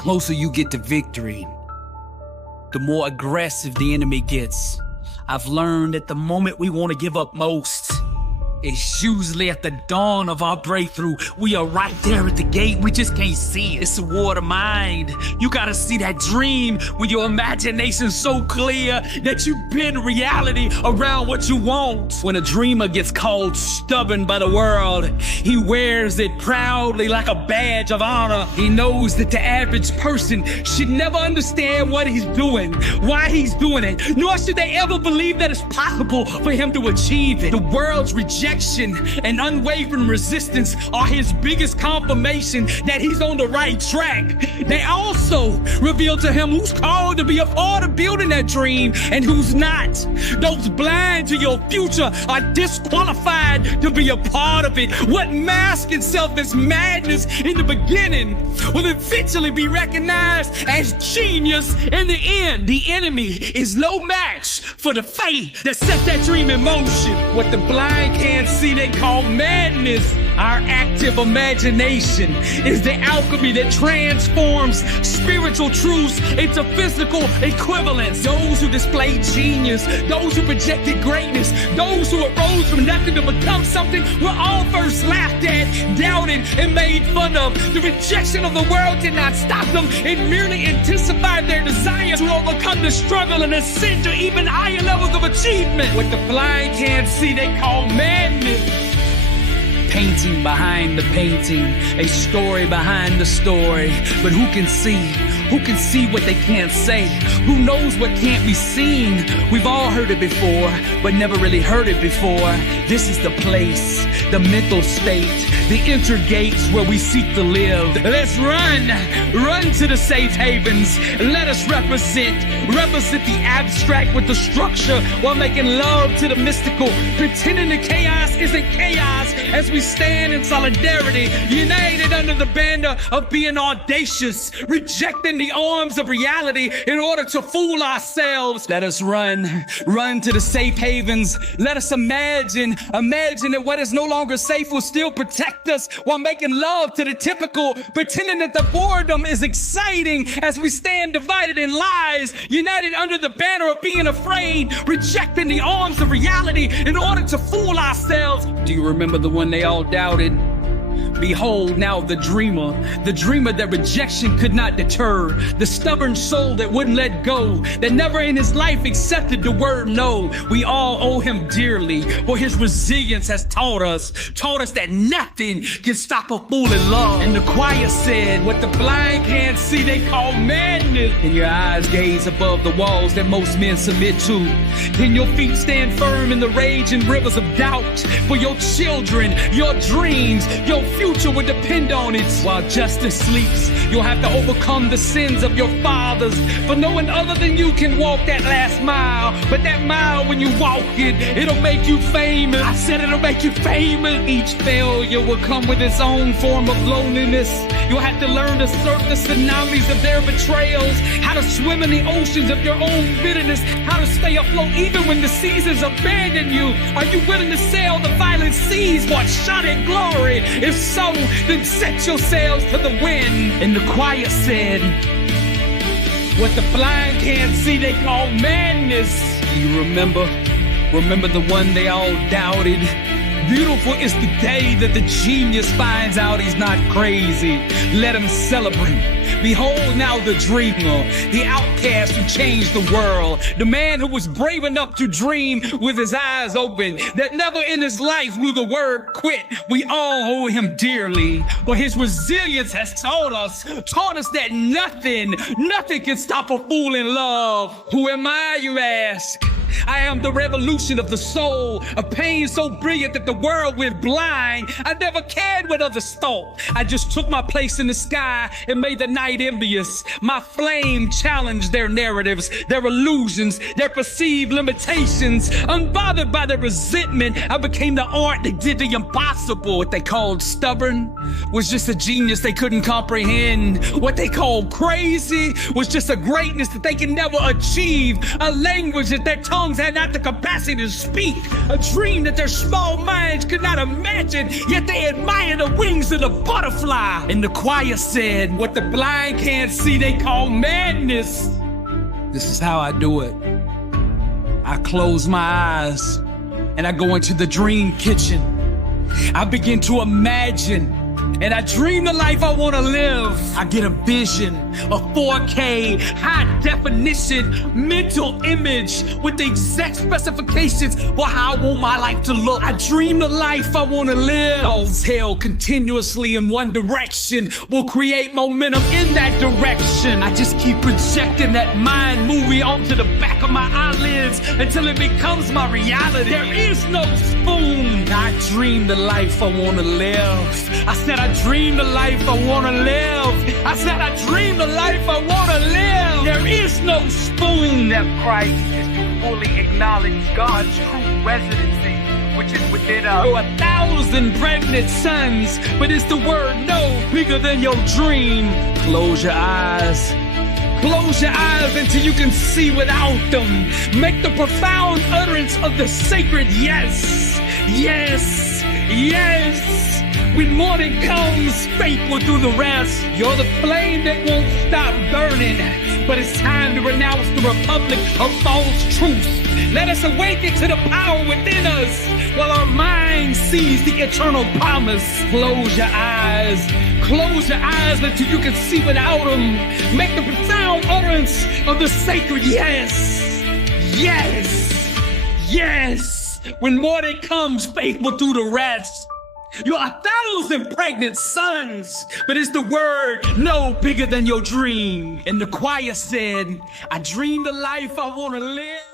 closer you get to victory, the more aggressive the enemy gets. I've learned that the moment we want to give up most is usually at the dawn of our breakthrough. We are right there at the gate, we just can't see it. It's a war of the mind. You gotta see that dream when your imagination's so clear that you bend reality around what you want. When a dreamer gets called stubborn by the world, he wears it proudly like a badge of honor. He knows that the average person should never understand what he's doing, why he's doing it, nor should they ever believe that it's possible for him to achieve it. The world's rejection and unwavering resistance are his biggest confirmation that he's on the right track. They also reveal to him who's called to be a part of building that dream and who's not. Those blind to your future are disqualified to be a part of it. What masks itself as madness in the beginning will eventually be recognized as genius in the end. The enemy is no match for the faith that set that dream in motion. What the blind can't see, they call madness. Our active imagination is the alchemy that transforms spiritual truths into physical equivalents. Those who display genius, those who projected greatness, those who arose from nothing to become something were all first laughed at, doubted, and made fun of. The rejection of the world did not stop them. It merely intensified their desire to overcome the struggle and ascend to even higher levels of achievement. What the blind can't see, they call madness. Painting behind the painting, a story behind the story. But who can see? Who can see what they can't say? Who knows what can't be seen? We've all heard it before, but never really heard it before. This is the place, the mental state, the inner gates where we seek to live. Let's run to the safe havens. Let us represent the abstract with the structure while making love to the mystical, pretending the chaos isn't chaos as we stand in solidarity, united under the banner of being audacious, rejecting the arms of reality in order to fool ourselves. Let us run to the safe havens. Let us imagine that what is no longer safe will still protect us while making love to the typical, pretending that the boredom is exciting as we stand divided in lies, united under the banner of being afraid, rejecting the arms of reality in order to fool ourselves. Do you remember the one they all doubted? Behold now the dreamer that rejection could not deter, the stubborn soul that wouldn't let go, that never in his life accepted the word no. We all owe him dearly, for his resilience has taught us that nothing can stop a fool in love. And the choir said, what the blind can't see, they call madness. Can your eyes gaze above the walls that most men submit to? Can your feet stand firm in the raging rivers of doubt? For your children, your dreams, your future will depend on it. While justice sleeps, you'll have to overcome the sins of your fathers. For no one other than you can walk that last mile. But that mile, when you walk it, it'll make you famous. I said it'll make you famous. Each failure will come with its own form of loneliness. You'll have to learn to surf the tsunamis of their betrayals, how to swim in the oceans of your own bitterness, how to stay afloat even when the seasons abandon you. Are you willing to sail the violent seas for a shot at glory? If so, then set your sails to the wind. And the choir said, what the blind can't see, they call madness. Do you remember the one they all doubted? Beautiful is the day that the genius finds out he's not crazy. Let him celebrate. Behold now the dreamer, the outcast who changed the world, the man who was brave enough to dream with his eyes open, that never in his life knew the word quit. We all owe him dearly, for his resilience has taught us that nothing can stop a fool in love. Who am I, you ask? I am the revolution of the soul, a pain so brilliant that the world went blind. I never cared what others thought. I just took my place in the sky and made the night envious. My flame challenged their narratives, their illusions, their perceived limitations. Unbothered by their resentment, I became the art that did the impossible. What they called stubborn was just a genius they couldn't comprehend. What they called crazy was just a greatness that they can never achieve. A language that their tongue lungs had not the capacity to speak. A dream that their small minds could not imagine, yet they admire the wings of the butterfly. And the choir said, what the blind can't see, they call madness. This is how I do it. I close my eyes and I go into the dream kitchen. I begin to imagine and I dream the life I want to live. I get a vision, a 4K, high definition, mental image with the exact specifications for how I want my life to look. I dream the life I want to live. All's hell continuously in one direction will create momentum in that direction. I just keep projecting that mind movie onto the back of my eyelids until it becomes my reality. There is no spoon. I dream the life I want to live. I said I dream the life I want to live. I said I dream the life I want to live. There is no spoon. That Christ is to fully acknowledge God's true residency, which is within us. You're 1,000 pregnant sons, but it's the word no bigger than your dream. Close your eyes. Close your eyes until you can see without them. Make the profound utterance of the sacred yes, yes, yes. When morning comes, faith will do the rest. You're the flame that won't stop burning, but it's time to renounce the republic of false truth. Let us awaken to the power within us while our mind sees the eternal promise. Close your eyes. Close your eyes until you can see without them. Make the profound utterance of the sacred yes. Yes. Yes. When morning comes, faith will do the rest. You're 1,000 pregnant sons, but it's the word no bigger than your dream. And the choir said, I dream the life I want to live.